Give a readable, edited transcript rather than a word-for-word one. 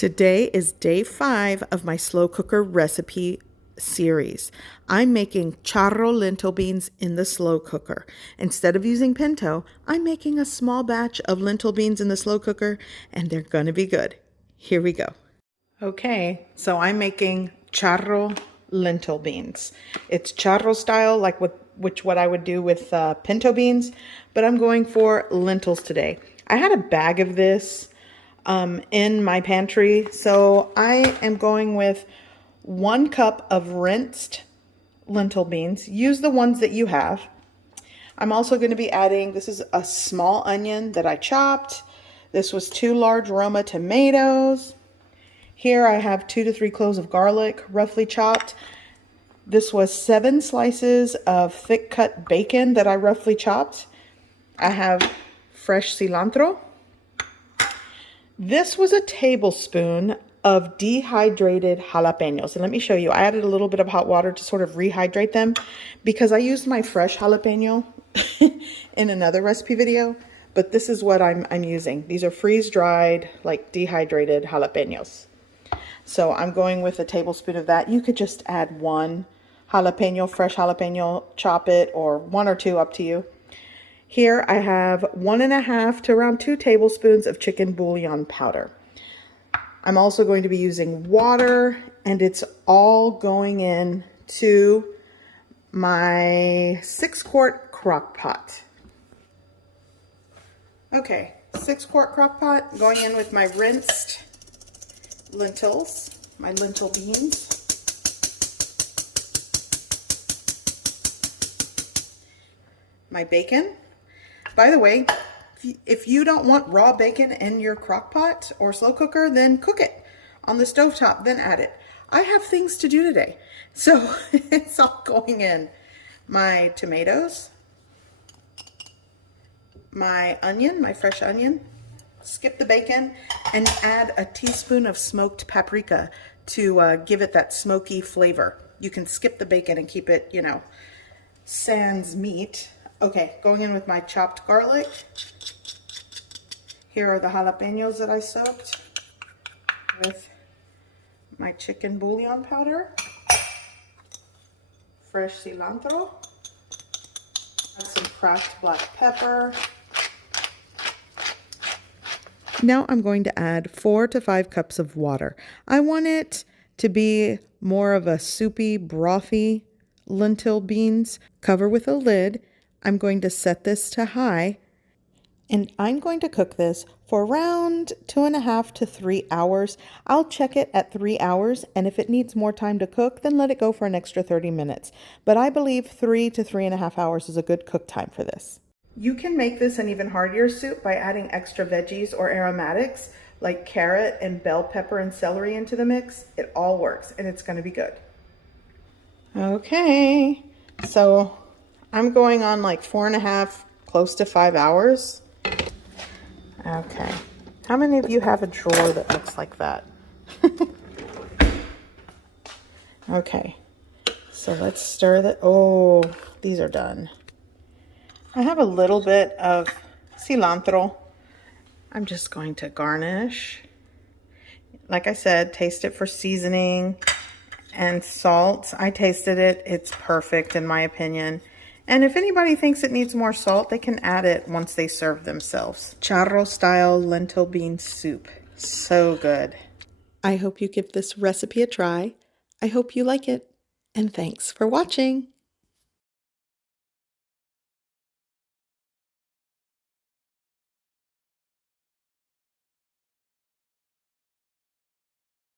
Today is day 5 of my slow cooker recipe series. I'm making CHARRO lentil beans in the slow cooker. Instead of using pinto, I'm making a small batch of lentil beans in the slow cooker, and they're gonna be good. Here we go. Okay, so I'm making CHARRO lentil beans. It's CHARRO style, like what I would do with pinto beans, but I'm going for lentils today. I had a bag of this in my pantry, so I am going with 1 cup of rinsed lentil beans. Use the ones that you have. I'm also going to be adding, this is a small onion that I chopped. This was 2 large Roma tomatoes. Here I have 2 to 3 cloves of garlic, roughly chopped. This was 7 slices of thick cut bacon that I roughly chopped. I have fresh cilantro. This was a tablespoon of dehydrated jalapenos. And let me show you, I added a little bit of hot water to sort of rehydrate them because I used my fresh jalapeno in another recipe video, but this is what I'm using. These are freeze-dried, like dehydrated jalapenos. So I'm going with a tablespoon of that. You could just add 1 jalapeno, fresh jalapeno, chop it, or 1 or 2, up to you. Here I have 1.5 to around 2 tablespoons of chicken bouillon powder. I'm also going to be using water, and it's all going in to my 6-quart crock pot. Okay, 6-quart crock pot, going in with my rinsed lentils, my lentil beans. My bacon. By the way, if you don't want raw bacon in your crock pot or slow cooker, then cook it on the stovetop, then add it. I have things to do today, so it's all going in. My tomatoes, my onion, my fresh onion, skip the bacon, and add a teaspoon of smoked paprika to give it that smoky flavor. You can skip the bacon and keep it, you know, sans meat. Okay, going in with my chopped garlic. Here are the jalapenos that I soaked with my chicken bouillon powder, fresh cilantro, add some cracked black pepper. Now I'm going to add 4 to 5 cups of water. I want it to be more of a soupy, brothy lentil beans. Cover with a lid. I'm going to set this to high, and I'm going to cook this for around 2.5 to 3 hours. I'll check it at 3 hours, and if it needs more time to cook, then let it go for an extra 30 minutes. But I believe 3 to 3.5 hours is a good cook time for this. You can make this an even heartier soup by adding extra veggies or aromatics like carrot and bell pepper and celery into the mix. It all works, and it's going to be good. Okay, so I'm going on like 4.5, close to 5 hours. Okay. How many of you have a drawer that looks like that? Okay. So let's stir the, oh, these are done. I have a little bit of cilantro. I'm just going to garnish. Like I said, taste it for seasoning and salt. I tasted it. It's perfect in my opinion. And if anybody thinks it needs more salt, they can add it once they serve themselves. CHARRO style lentil bean soup. So good. I hope you give this recipe a try. I hope you like it. And thanks for watching.